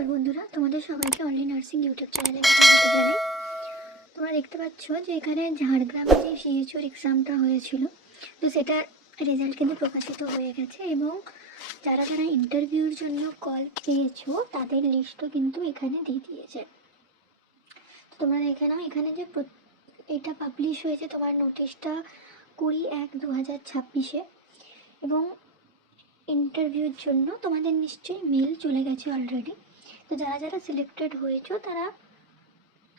নমস্কার বন্ধুরা, তোমাদের সবাইকে অনলি নার্সিং ইউটিউব চ্যানেলে স্বাগত জানাই। তোমরা দেখতে পাচ্ছ যে এখানে ঝাড়গ্রামে যে সিএইচওর এক্সামটা হয়েছিল, তো সেটার রেজাল্ট কিন্তু প্রকাশিত হয়ে গেছে এবং যারা যারা ইন্টারভিউর জন্য কল পেয়েছো তাদের লিস্টও কিন্তু এখানে দিয়ে দিয়েছে। তো তোমরা দেখে নাও এখানে যে এটা পাবলিশ হয়েছে তোমার নোটিশটা 20/1/2026 এবং ইন্টারভিউর জন্য তোমাদের নিশ্চয়ই মেল চলে গেছে অলরেডি। তো যারা যারা সিলেক্টেড হয়েছো তারা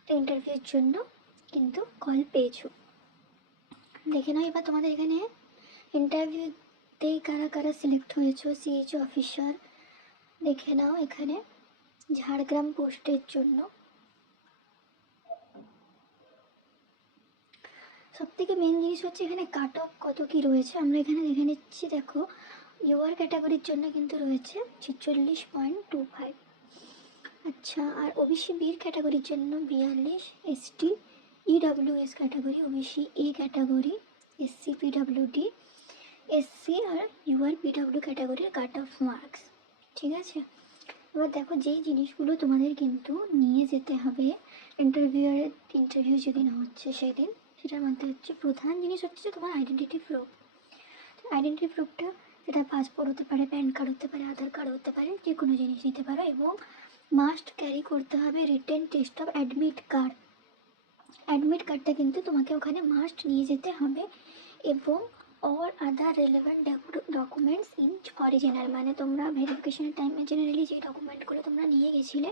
ইন্টারভিউর জন্য কিন্তু কল পেয়েছো। দেখে নাও এবার তোমাদের এখানে ইন্টারভিউতেই কারা কারা সিলেক্ট হয়েছো। সিএইচও অফিসার দেখে নাও এখানে ঝাড়গ্রাম পোস্টের জন্য সবথেকে মেন জিনিস হচ্ছে এখানে কাট অফ কত কী রয়েছে আমরা এখানে দেখে নিচ্ছি। দেখো ইউআর ক্যাটাগরির জন্য কিন্তু রয়েছে 46.25। আচ্ছা, আর ওবিসি বির ক্যাটাগরির জন্য 42, ST EWS category, OBC A category, SC PWD, SC আর ইউআর পিডব্লিউ ক্যাটাগরির কাট অফ মার্কস। ঠিক আছে, এবার দেখো যেই জিনিসগুলো তোমাদের কিন্তু নিয়ে যেতে হবে ইন্টারভিউ যেদিন হচ্ছে সেদিন, সেটার মধ্যে হচ্ছে প্রধান জিনিস হচ্ছে তোমার আইডেন্টিটি প্রুফটা, সেটা পাসপোর্ট হতে পারে, প্যান কার্ড হতে পারে, আধার কার্ড হতে পারে, যে কোনো জিনিস নিতে পারো। এবং মাস্ট ক্যারি করতে হবে রিটেন টেস্ট অফ অ্যাডমিট কার্ডটা কিন্তু তোমাকে ওখানে মাস্ট নিয়ে যেতে হবে। এবং all other relevant documents in original, মানে তোমরা ভেরিফিকেশনের টাইমে জেনারেলি যে ডকুমেন্টগুলো তোমরা নিয়ে গেছিলে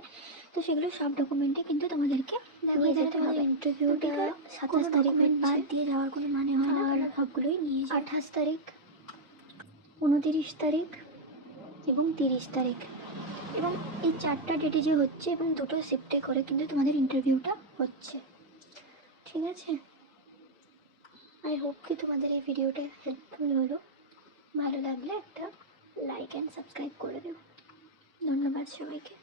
তো সেগুলো সব ডকুমেন্টই কিন্তু তোমাদেরকে নিয়ে যেতে হবে। ইন্টারভিউটা 27 তারিখ বাদ দিয়ে যাওয়ার কোনো মানে হয় না, আর সবগুলোই নিয়ে 28 তারিখ, 29 তারিখ এবং 30 তারিখ, এবং এই 4টা ডেটে যে হচ্ছে এবং 2টো শিফটে করে কিন্তু তোমাদের ইন্টারভিউটা হচ্ছে। ঠিক আছে, আই হোপ কি তোমাদের এই ভিডিওটা হেল্পফুল হলো। ভালো লাগলে একটা লাইক অ্যান্ড সাবস্ক্রাইব করে দেবো। ধন্যবাদ সবাইকে।